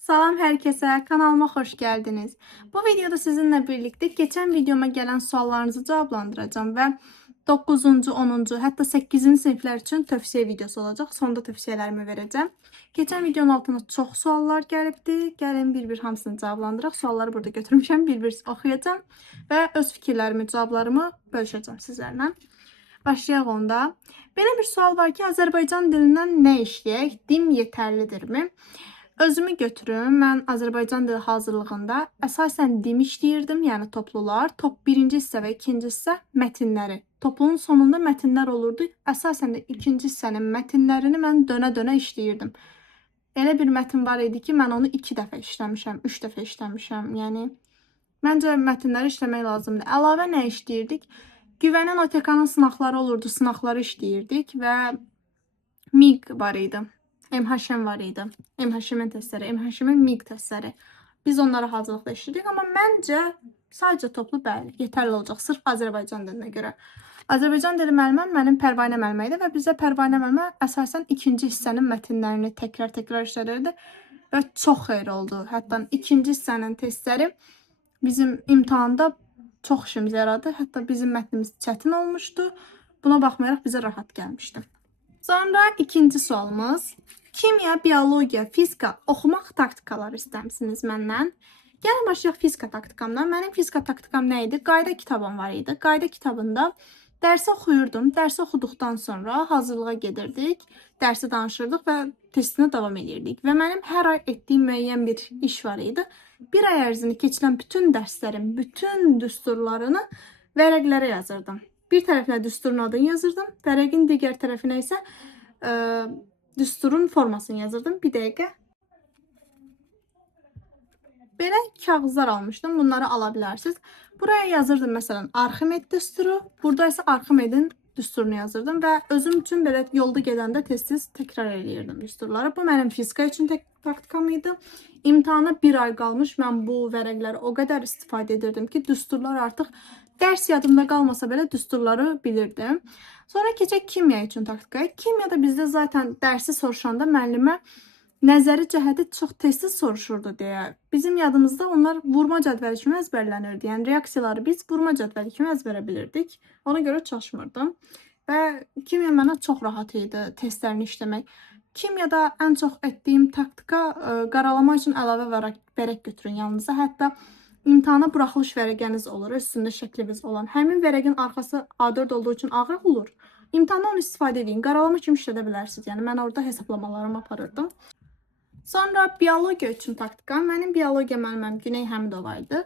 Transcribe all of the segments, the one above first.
Salam herkese, kanalıma hoş geldiniz. Bu videoda sizinle birlikte geçen videoma gelen suallarınızı cevaplandıracağım ve 9-cu, 10-cu, hətta 8-ci siniflər üçün tövsiyə videosu olacaq. Sonda tövsiyələrimi verəcəm. Keçən videonun altına çox suallar gəlibdi. Gəlin bir-bir hamısını cavablandıraq. Sualları burada götürmüşəm, bir-bir oxuyacağım və öz fikirlərimi, cavablarımı bölüşəcəm sizlərlə. Başlayaq onda. Belə bir sual var ki, Azərbaycan dilindən nə işləyək? Dim yetərlidirmi? Özümü götürüm. Mən Azərbaycan dili hazırlığında əsasən dim işləyirdim, yəni toplular. Top birinci hissə və ikinci hissə mətnləri. Toplumun sonunda mətnlər olurdu. Əsasən də ikinci hissənin mətnlərini mən dönə-dönə işləyirdim. Elə bir mətn var idi ki, mən onu 2 dəfə işləmişəm, 3 dəfə işləmişəm. Yəni məncə mətnləri işləmək lazımdır. Əlavə nə işləyirdik? Güvənən OTK-nın sınaqları olurdu, sınaqları işləyirdik və MİQ var idi. MHM var idi. MHM-in testləri, MHM-in MİQ testləri. Biz onlara hazırlıqda işlədik, amma məncə sadəcə toplu bəli, yetərli olacaq, sırf Azərbaycan dilinə görə. Azərbaycan dili müəlliməm mənim Pərvanə müəllimə idi və bizə Pərvanə müəllimə əsasən ikinci hissənin mətnlərini təkrar işlədirdi və çox xeyir oldu. Hətta ikinci hissənin testləri bizim imtahanda çox işimiz yaradı. Hətta bizim mətnimiz çətin olmuşdu. Buna baxmayaraq bizə rahat gəlmişdi. Sonra ikinci sualımız. Kimya, biologiya, fizika oxumaq taktikaları istəmisiniz məndən? Gəlin başlayaq fizika taktikamdan. Mənim fizika taktikam nə idi? Qayda kitabım var idi. Qayda kitabında dərsi oxuyurdum. Dərsi oxuduqdan sonra hazırlığa gedirdik. Dərsi danışırdıq və testinə davam edirdik. Və mənim hər ay etdiyim müəyyən bir iş var idi. Bir ay ərzini keçilən bütün dərslərin, bütün düsturlarını vərəqlərə yazırdım. Bir tərəfinə düsturun adını yazırdım, vərəqin digər tərəfinə isə düsturun formasını yazırdım. Bir dəqiqə. Belə kağızlar almışdım, bunları ala bilərsiniz. Buraya yazırdım məsələn Arximed düsturu, burada isə Arximedin düsturunu yazırdım və özüm üçün belə yolda gedəndə tez-tez təkrar eləyirdim düsturları. Bu mənim fizika üçün taktikam idi. İmtahana bir ay qalmış mən bu vərəqləri o qədər istifadə edirdim ki, düsturlar artıq dərs yadımda qalmasa belə düsturları bilirdim. Sonra keçək kimya üçün taktikaya. Kimyada bizdə zaten dərsi soruşanda müəllimə nəzəri cəhəti çox tez-tez soruşurdu deyə. Bizim yadımızda onlar vurma cədvəli kimi əzbərlənirdi. Yəni reaksiyaları biz vurma cədvəli kimi əzbərə bilirdik. Ona görə çalışmırdım. Və kimya mənə çox rahat idi testlərini işləmək. Kimyada ən çox etdiyim taktika qaralama üçün əlavə vərəq götürün yanınıza. Hətta İmtahana buraxılış vərəqəniz olur, üstündə şəklimiz olan. Həmin vərəqin arxası A4 olduğu üçün ağraq olur. İmtahanda onu istifadə edin. Qaralama kimi işlədə bilərsiniz. Yəni mən orada hesablamalarımı aparırdım. Sonra biologiya üçün taktika. Mənim biologiya müəlliməm Güney Həmidova idi.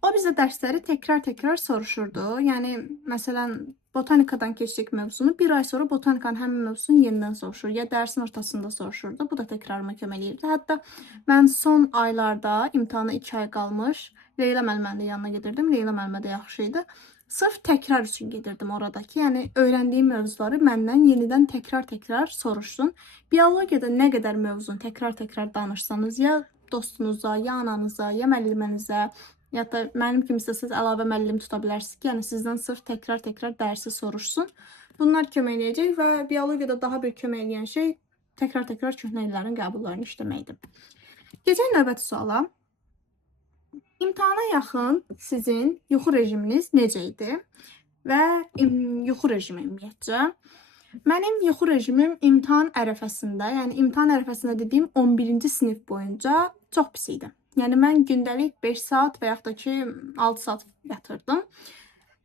O bizə dərsləri təkrar soruşurdu. Yəni məsələn botanikadan keçdik mövzunu, bir ay sonra botanikanın həmin mövzusunu yenidən soruşur. Ya dərsin ortasında soruşurdu. Bu da təkrarıma kömək edirdi. Hətta mən son aylarda imtahana 2 ay qalmış Leyla müəllimənin yanına gedirdim. Leyla müəllimə də yaxşı idi. Sırf təkrar üçün gedirdim oradakı. Yəni öyrəndiyim mövzuları məndən yenidən təkrar soruşsun. Biologiyada nə qədər mövzunu təkrar danışsanız, ya dostunuza, ya ananıza, ya müəllimənizə, ya da mənim kimi siz əlavə müəllim tuta bilərsiniz ki, yəni sizdən sırf təkrar dərsi soruşsun. Bunlar kömək edəcək və biologiyada daha bir kömək edən şey təkrar köhnə illərin qəbullarını işləməkdir. Keçək növbəti suala. İmtahana yaxın sizin yuxu rejiminiz necə idi və yuxu rejimi ümumiyyətcə? Mənim yuxu rejimim imtahan ərəfəsində, yəni imtahan ərəfəsində dediyim 11-ci sinif boyunca çox pis idi. Yəni mən gündəlik 5 saat və yaxud da ki 6 saat yatırdım.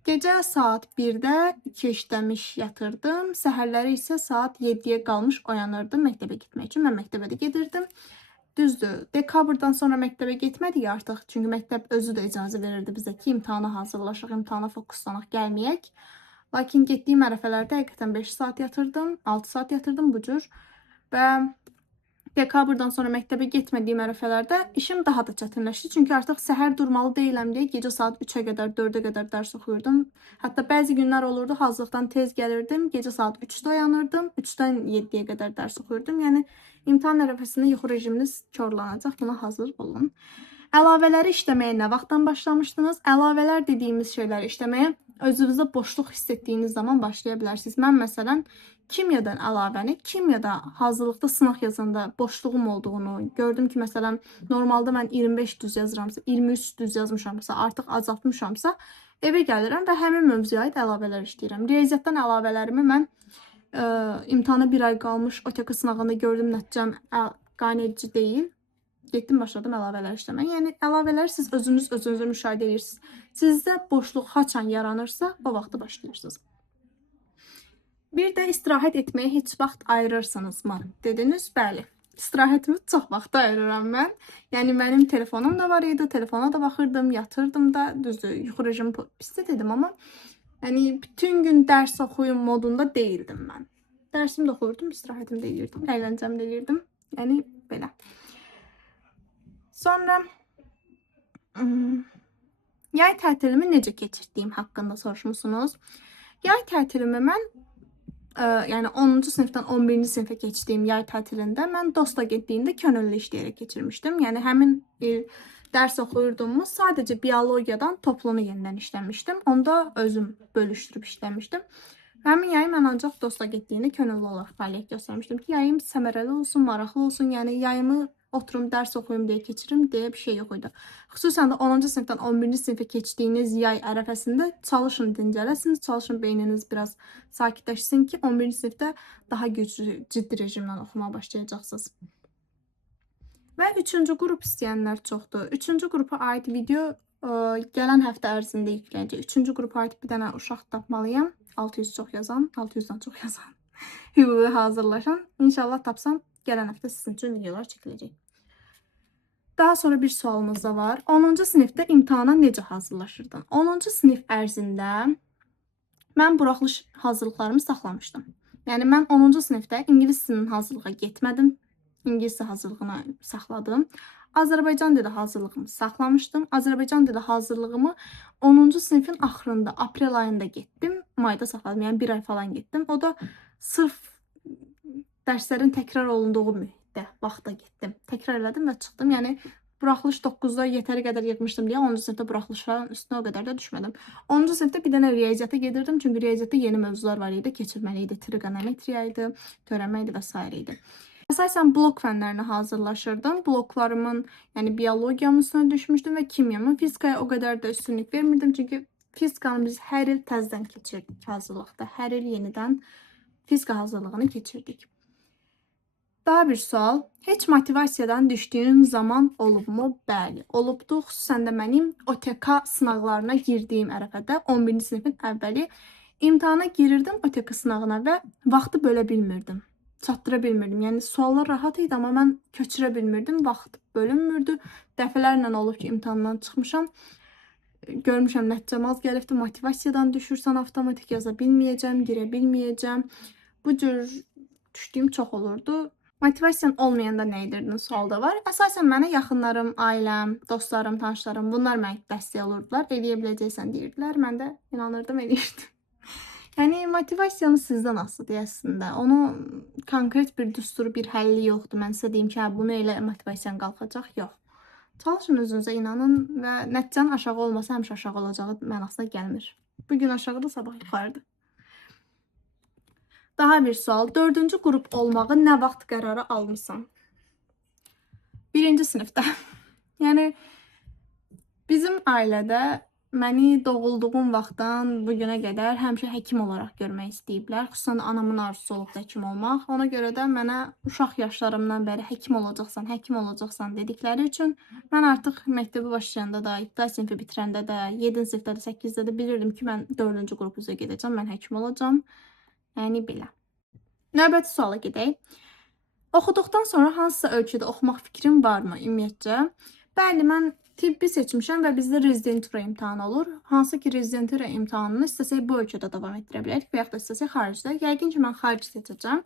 Gecə saat 1-də 2 işləmiş yatırdım. Səhərləri isə saat 7-yə qalmış oyanırdım məktəbə getmək üçün. Mən məktəbə də gedirdim. Düzdür, dekabrdan sonra məktəbə getmədik artıq. Çünki məktəb özü də icazə verirdi bizə ki, imtahana hazırlaşaq, imtahana fokuslanaq, gəlməyək. Lakin getdiyim ərəfələrdə həqiqətən 5 saat yatırdım, 6 saat yatırdım bu cür. Və dekabrdan sonra məktəbə getmədiyim ərəfələrdə işim daha da çətinləşdi. Çünki artıq səhər durmalı deyiləm deyə gecə saat 3-ə qədər, 4-ə qədər dərs oxuyurdum. Hətta bəzi günlər olurdu, hazırlıqdan tez gəlirdim, gecə saat 3-də oyanırdım, 3-dən 7-yə qədər dərs oxuyurdum. Yəni imtahan ərəfəsində yuxu rejiminiz korlanacaq, buna hazır olun. Əlavələri işləməyə nə vaxtdan başlamışdınız? Əlavələr dediyimiz şeyləri işləməyə özünüzdə boşluq hiss etdiyiniz zaman başlaya bilərsiniz. Mən məsələn Kimyadan əlavəni, kimyada hazırlıqda sınaq yazanda boşluğum olduğunu gördüm ki, məsələn, normalda mən 25 düz yazıramsa, 23 düz yazmışamsa, artıq azaltmışamsa, evə gəlirəm və həmin mövzuya aid əlavələr işləyirəm. Riyaziyyatdan əlavələrimi mən imtahana 1 ay qalmış OTK sınağında gördüm nəticəm qane-edici deyil. Getdim, başladım əlavələr işləməyə. Yəni, əlavələri siz özünüzə müşahidə edirsiniz. Sizdə boşluq haçan yaranırsa, o vaxtı başlayırsınız. Bir də istirahət etməyə heç vaxt ayırırsınızmı? Dediniz, bəli. İstirahətimi çox vaxt ayırıram mən. Yəni, mənim telefonum da var idi, telefona da baxırdım, yatırdım da, düzdür, yuxu rejimi pisdə dedim, amma yəni, bütün gün dərs oxuyum modunda deyildim mən. Dərsimi də oxuyurdum, istirahətimi də edirdim, əyləncəmi də edirdim. Yəni, belə. Sonra yay tətilimi necə keçirdiyim haqqında soruşmusunuz. Yay tətilimi mən yəni 10-cu sinifdən 11-ci sinifə keçdiyim yay tətilində mən Dost Agentliyində könüllü işləyərək keçirmişdim. Yəni həmin il dərs oxuyurdummu, sadəcə biologiyadan toplunu yenidən işləmişdim. Onda özüm bölüşdürüb işləmişdim. Həmin yayı mən ancaq Dost Agentliyində könüllü olaraq fəaliyyət göstərmişdim ki, yayım səmərəli olsun, maraqlı olsun, yəni yayımı oturum, dərs oxuyum deyə keçirim deyə bir şey yox idi. Xüsusən də 10-cu sinifdən 11-ci sinifə keçdiyiniz yay ərəfəsində çalışın dincələsiniz, çalışın beyniniz biraz sakitləşsin ki, 11-ci sinifdə daha güclü, ciddi rejimlə oxumağa başlayacaqsınız. Və 3-cü qrup istəyənlər çoxdur. 3-cü qrupa aid video gələn həftə ərzində yükləyəcək. 3-cü qrupa aid bir dənə uşaq tapmalıyam. 600 çox yazan, 600-dən çox yazan, hüquqi hazırlaşan. İnşallah tapsam, gələn həftə sizin üçün videolar çəkiləcək. Daha sonra bir sualımız da var. 10-cu sinifdə imtahana necə hazırlaşırdın? 10-cu sinif ərzində mən buraxılış hazırlıqlarımı saxlamışdım. Yəni, mən 10-cu sinifdə ingilis dilinin hazırlığa getmədim. İngilis hazırlığını saxladım. Azərbaycan dili hazırlığımı saxlamışdım. Azərbaycan dili hazırlığımı 10-cu sinifin axırında, aprel ayında getdim. Mayda saxladım, yəni 1 ay falan getdim. O da sırf dərslərin təkrar olunduğu müddətdə, vaxtda getdim. Təkrar elədim və çıxdım. Yəni, buraxılış 9-da yetəri qədər yığmışdım deyə 10-cu sinifdə buraxılışların üstünə o qədər də düşmədim. 10-cu sinifdə bir dənə riyaziyyata gedirdim. Çünki riyaziyyatda yeni mövzular var idi, keçirməli idi. Trigonometriya idi, törəmə idi və s. idi. Əsasən blok fənlərinə hazırlaşırdım. Bloklarımın, yəni biologiyamın üstünə düşmüşdüm və kimyamın. Fizikaya o qədər də üstünlük vermirdim. Çünki fizikanı biz hər il təzədən keçirdik hazırlıqda. Hər il yenidən fizika hazırlığını keçirdik. Daha bir sual. Heç motivasiyadan düşdüyün zaman olubmu? Bəli, olubdu. Xüsusən də mənim OTK sınaqlarına girdiyim ərəfədə 11-ci sinifin əvvəli imtahana girirdim OTK sınağına və vaxtı bölə bilmirdim. Çatdıra bilmirdim. Yəni, suallar rahat idi, amma mən köçürə bilmirdim. Vaxt bölünmürdü. Dəfələrlə olub ki, imtahandan çıxmışam. Görmüşəm, nəticəm az gəlibdi. Motivasiyadan düşürsən, avtomatik yaza bilməyəcəm, girə bilməyəcəm. Bu cür düşdüyüm çox olurdu. Motivasiyan olmayanda nə edirdin sualda var. Əsasən mənə yaxınlarım, ailəm, dostlarım, tanışlarım, bunlar mənə dəstək olurdular. Eləyə biləcəksən deyirdilər. Mən də inanırdım, eləyirdim. Yəni, motivasiyanı sizdən asılıdır əslində. Onu konkret bir düsturu, bir həlli yoxdur. Mən sizə deyim ki, bunu elə motivasiyan qalxacaq, yox. Çalışın, özünüzə inanın və nəticənin aşağı olmasa həmişə aşağı olacağı mənasına gəlmir. Bugün aşağıda, sabah yuxarıdır. Daha bir sual. 4-cü qrup olmağı nə vaxt qərarı almışsan? 1-ci sinifdə. Yəni, bizim ailədə məni doğulduğum vaxtdan bu günə qədər həmişə həkim olaraq görmək istəyiblər. Xüsusən də anamın arzusu olub həkim olmaq. Ona görə də mənə uşaq yaşlarımdan bəri həkim olacaqsan dedikləri üçün mən artıq məktəbi başlayanda da, ibtidai sinifi bitirəndə də, 7-ci sinifdə də, 8-də də bilirdim ki, mən 4-cü qrup üzrə gedəcəm, mən həkim olacam. Yəni, belə. Növbəti suala gedək. Oxuduqdan sonra hansısa ölkədə oxumaq fikrim varmı ümumiyyətcə? Bəli, mən tibbi seçmişəm və bizdə rezidentura imtahanı olur. Hansı ki, rezidentura imtahanını istəsək bu ölkədə davam etdirə bilərik və yaxud da istəsək xaricdə. Yəqin ki, mən xarici seçəcəm.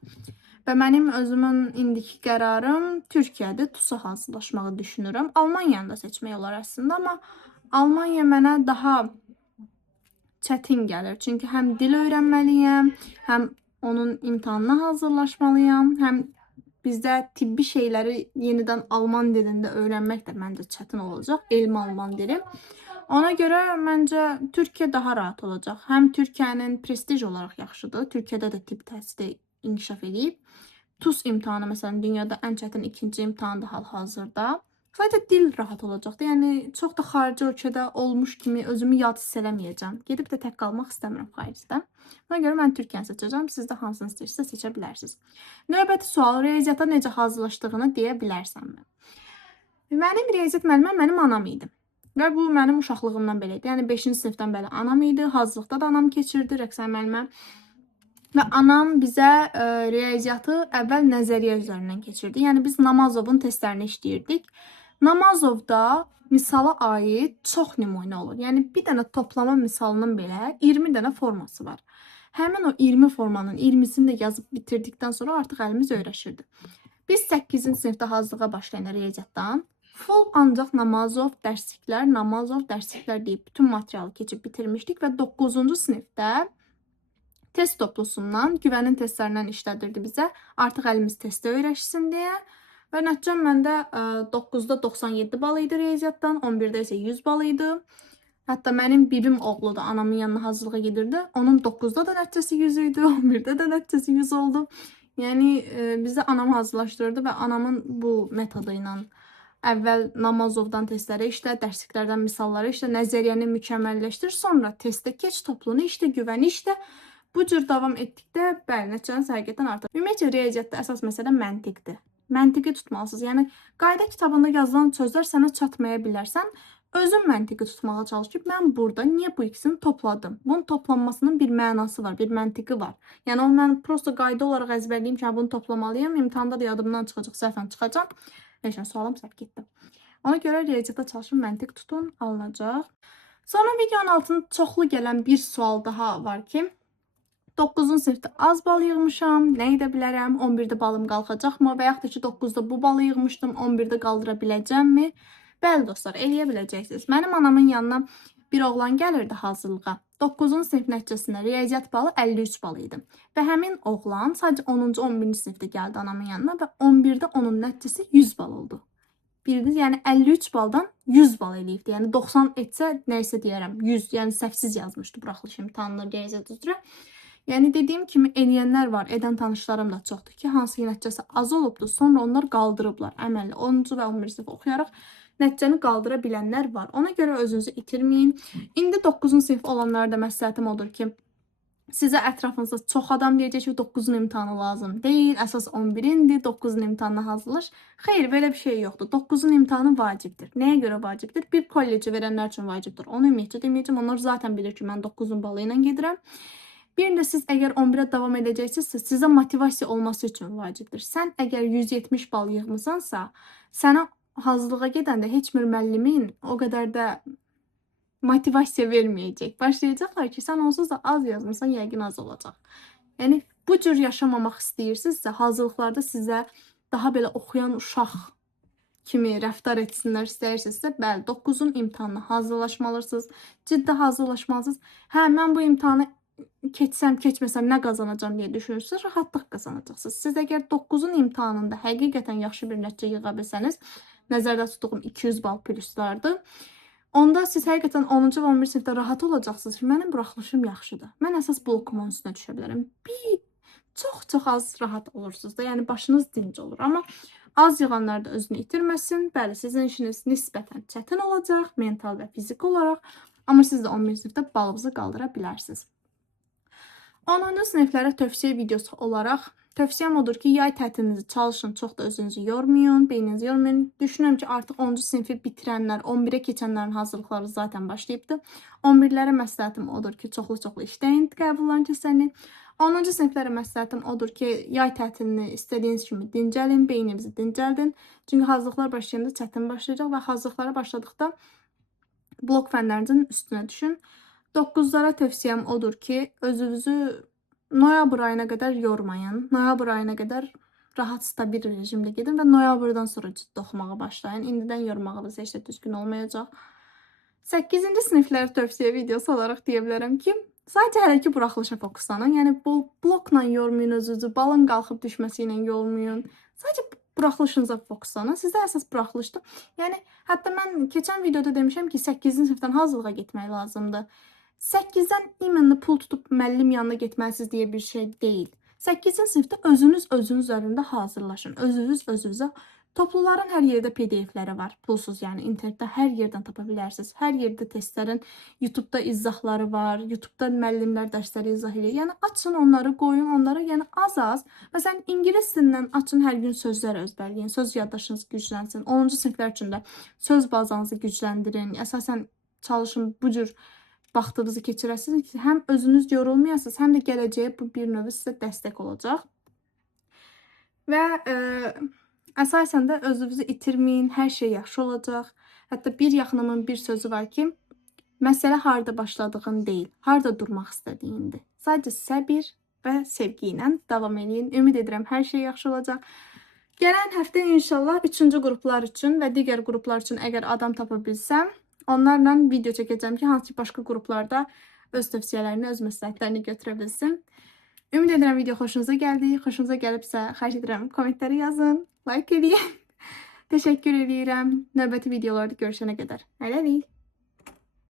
Və mənim özümün indiki qərarım Türkiyədə TUS-a hazırlaşmağı düşünürəm. Almaniyanı da seçmək olar əslində, amma Almaniya mənə daha çətin gəlir. Çünki həm dil öyrənməliyəm, həm onun imtahanına hazırlaşmalıyam, həm bizdə tibbi şeyləri yenidən alman dilində öyrənmək də məncə çətin olacaq, elmi alman dili. Ona görə məncə Türkiyə daha rahat olacaq. Həm Türkiyənin prestij olaraq yaxşıdır, Türkiyədə də tibb təhsili inkişaf edib. TUS imtahanı məsələn dünyada ən çətin ikinci imtahandır hal-hazırda. Sadəcə dil rahat olacaqdı. Yəni çox da xarici ölkədə olmuş kimi özümü yad hiss eləməyəcəm. Gedib də tək qalmaq istəmirəm xaricdə. Buna görə mən Türkiyəni seçəcəm. Siz də hansını istəyirsinizsə seçə bilərsiniz. Növbəti sual, riyaziyyata necə hazırlaşdığını deyə bilərsənmi? Mənim riyaziyyat müəlliməm mənim anam idi. Və bu mənim uşaqlığımdan belə idi. Yəni 5-ci sinifdən bəri anam idi. Hazırlıqda da anam keçirdi, Rəqsan müəllimə. Və anam bizə riyaziyyatı əvvəl nəzəriyyə üzərindən keçirdi. Yəni biz Namazovun testlərini işləyirdik. Namazovda misala aid çox nümunə olur. Yəni bir dənə toplama misalının belə 20 dənə forması var. Həmin o 20 formanın 20-sini də yazıb bitirdikdən sonra artıq əlimiz öyrəşirdi. Biz 8-ci sinifdə hazırlığa başlayanda riyaziyyatdan full ancaq Namazov dərsliklər deyib bütün materialı keçib bitirmişdik və 9-cu sinifdə test toplusundan güvənin testlərindən işlədirdi bizə. Artıq əlimiz testə öyrəşsin deyə. Və nəticəm məndə 9-da 97 bal idi riyaziyyatdan, 11-də isə 100 bal idi. Hətta mənim bibim oğlu da anamın yanına hazırlığa gedirdi. Onun 9-da da nəticəsi 100 idi, 11-də də nəticəsi 100 oldu. Yəni bizə anam hazırlaşdırırdı və anamın bu metodu ilə əvvəl Namazovdan testləri işlə, dərsliklərdən misalları işlə, nəzəriyyəni mükəmməlləşdir, sonra testə keç, toplunu işlə, güvəni işlə. Bu cür davam etdikdə, bəli, nəticəniz həqiqətən artır. Ümumiyyətlə, riyaziyyatda əsas məsələ məntiqdir. Məntiqi tutmalısınız. Yəni, qayda kitabında yazılan sözlər sənə çatmaya bilərsən, özün məntiqi tutmağa çalış ki, mən burada niyə bu ikisini topladım? Bunun toplanmasının bir mənası var, bir məntiqi var. Yəni, o mən prosto qayda olaraq əzbərləyim ki, bunu toplamalıyam, imtahanda da yadımdan çıxacaq, səhvən çıxacaq. Neyse, sualım səhv getdi. Ona görə riyaziyyatda çalışın, məntiq tutun, alınacaq. Sonra videonun altında çoxlu gələn bir sual daha var ki, 9-cu sinifdə az bal yığmışam, nə edə bilərəm, 11-də balım qalxacaqmı və yaxud da ki, 9-da bu balı yığmışdım, 11-də qaldıra biləcəmmi? Bəli dostlar, eləyə biləcəksiniz. Mənim anamın yanına bir oğlan gəlirdi hazırlığa. 9-cu sinif nəticəsində riyaziyyat balı 53 bal idi. Və həmin oğlan sadəcə 10-cu, 11-ci sinifdə gəldi anamın yanına və 11-də onun nəticəsi 100 bal oldu. Bildiniz, yəni 53 baldan 100 bal eləyibdi. Yəni 90 etsə nəysə deyərəm, 100, yəni səhvsiz yazmışdı buraxılış imtahanını riyaziyyat üzrə. Yəni dediyim kimi eləyənlər var, edən tanışlarım da çoxdur ki, hansı ki nəticəsi az olubdur, sonra onlar qaldırıblar əməlli. 10-cu və 11-ci sinif oxuyaraq nəticəni qaldıra bilənlər var. Ona görə özünüzü itirməyin. İndi 9-cu sinif olanlara da məsləhətim odur ki, sizə ətrafınızda çox adam deyəcək ki, 9-un imtahanı lazım deyil, əsas 11-indir, 9-un imtahanına hazırlaş. Xeyr, belə bir şey yoxdur. 9-un imtahanı vacibdir. Nəyə görə vacibdir? Bir kolleci verənlər üçün vacibdir. Onu ümumiyyətcə deməyəcəm. Onlar zaten bilir ki, mən 9-un balı ilə gedirəm. Bir də siz əgər 11-ə davam edəcəksinizsə, sizə motivasiya olması üçün vacibdir. Sən əgər 170 bal yığmısansa, sənə hazırlığa gedəndə heç bir müəllimin o qədər də motivasiya verməyəcək. Başlayacaqlar ki, sən onsuz da az yazmısan, yəqin az olacaq. Yəni, bu cür yaşamamaq istəyirsinizsə, hazırlıqlarda sizə daha belə oxuyan uşaq kimi rəftar etsinlər istəyirsinizsə, bəli, 9-un imtahanına hazırlaşmalısınız, ciddi hazırlaşmalısınız. Hə, mən bu imtahanı keçsəm, keçməsəm nə qazanacam deyə düşünürsünüz, rahatlıq qazanacaqsınız. Siz əgər 9-un imtahanında həqiqətən yaxşı bir nəticə yığa bilsəniz, nəzərdə tutduğum 200 bal pluslardır, onda siz həqiqətən 10-cu və 11-ci sinifdə rahat olacaqsınız ki, mənim buraxılışım yaxşıdır. Mən əsas blokumun üstünə düşə bilərəm. Çox az rahat olursunuz da, yəni başınız dinc olur. Amma az yığanlar da özünü itirməsin. Bəli, sizin işiniz nisbətən çətin olacaq, mental və fiziki olaraq. Amma siz də 11-ci sinifdə balınızı qaldıra bilərsiniz. 10-cu siniflərə tövsiyə videosu olaraq tövsiyəm odur ki, yay tətilinizi çalışın, çox da özünüzü yormayın, beyninizi yormayın. Düşünürəm ki, artıq 10-cu sinifi bitirənlər, 11-ə keçənlərin hazırlıqları zaten başlayıbdır. 11-lərə məsləhətim odur ki, çoxlu işləyin qəbulların keçəni. 10-cu siniflərə məsləhətim odur ki, yay tətilini istədiyiniz kimi dincəlin, beyninizi dincəldin. Çünki hazırlıqlar başlayanda çətin başlayacaq və hazırlıqlara başladıqda blok fənlərinizin üstünə düşün. 9-lara tövsiyəm odur ki, özünüzü noyabr ayına qədər yormayın. Noyabr ayına qədər rahat, stabil rejimdə gedin və noyabrdan sonra ciddi oxumağa başlayın. İndidən yormağınız heç də düzgün olmayacaq. 8-ci siniflərə tövsiyə videosu olaraq deyə bilərəm ki, sadəcə hələ ki buraxılışa fokuslanın. Yəni, blokla yormayın özünüzü, balın qalxıb düşməsi ilə yormayın. Sadəcə buraxılışınıza fokuslanın. Sizdə əsas buraxılışdır. Yəni, hətta mən keçən videoda demişəm ki, 8-ci sinifdən hazırlığa getmək lazımdır. 8-dən imanlı pul tutub müəllim yanına getməlisiniz deyə bir şey deyil. 8-ci sinifdə özünüz üzərində hazırlaşın. Özünüzə. Topluların hər yerdə PDF-ləri var. Pulsuz, yəni internetdə hər yerdən tapa bilərsiniz. Hər yerdə testlərin YouTube-da izahları var. YouTube-da müəllimlər dərsləri izah edir. Yəni açın onları, qoyun onlara, yəni az-az. Məsələn, ingilis dilindən açın, hər gün sözlər özbərləyin, söz yaddaşınız güclənsin. 10-cu siniflər üçün də söz bazanızı gücləndirin. Əsasən çalışın bu cür vaxtınızı keçirəsiniz ki, həm özünüz yorulmayasınız, həm də gələcəyə bu bir növ sizə dəstək olacaq. Və əsasən də özünüzü itirməyin, hər şey yaxşı olacaq. Hətta bir yaxınımın bir sözü var ki, məsələ harda başladığın deyil, harda durmaq istədiyindir. Sadəcə səbir və sevgi ilə davam edin. Ümid edirəm hər şey yaxşı olacaq. Gələn həftə inşallah 3-cü qruplar üçün və digər qruplar üçün əgər adam tapa bilsəm, onlarla video çəkəcəm ki, hansı ki başqa qruplarda öz tövsiyələrini, öz məsləhətlərini götürə bilsin. Ümid edirəm video xoşunuza gəldi. Xoşunuza gəlibsə, xahiş edirəm kommentləri yazın, like edin. Təşəkkür edirəm. Növbəti videolarda görüşənə qədər. Hələlik.